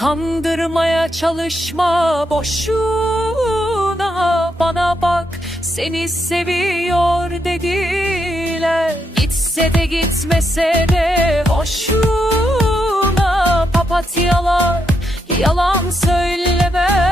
Kandırmaya çalışma boşuna Bana bak seni seviyor dediler. Gitse de gitmese de boşuna Papatyalar yalan söylemezler.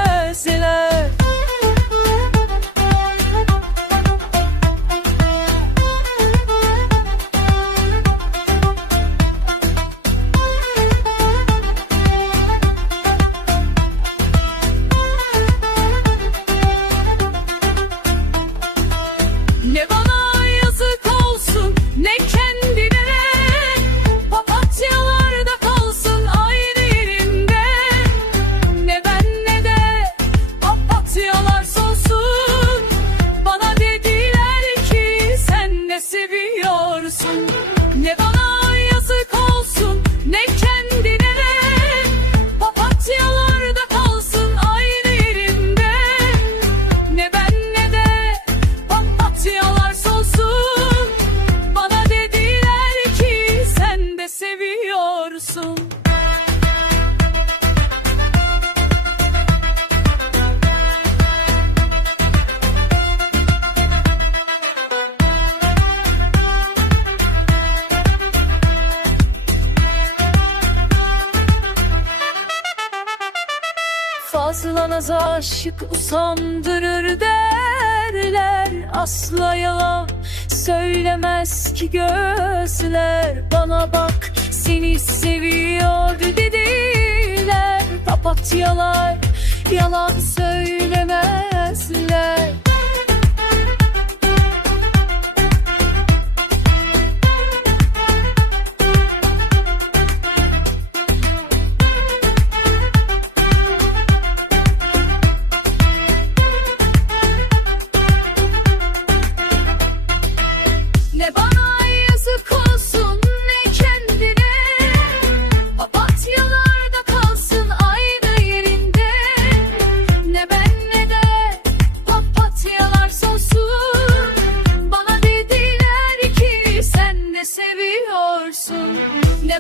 Aslanaz aşık usandırır derler. Asla yalan söylemez ki gözler. Bana bak seni seviyor dediler. Papatyalar yalan söylemezler.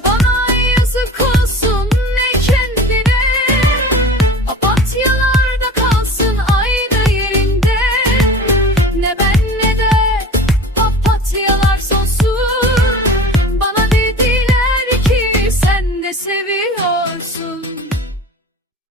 Bye.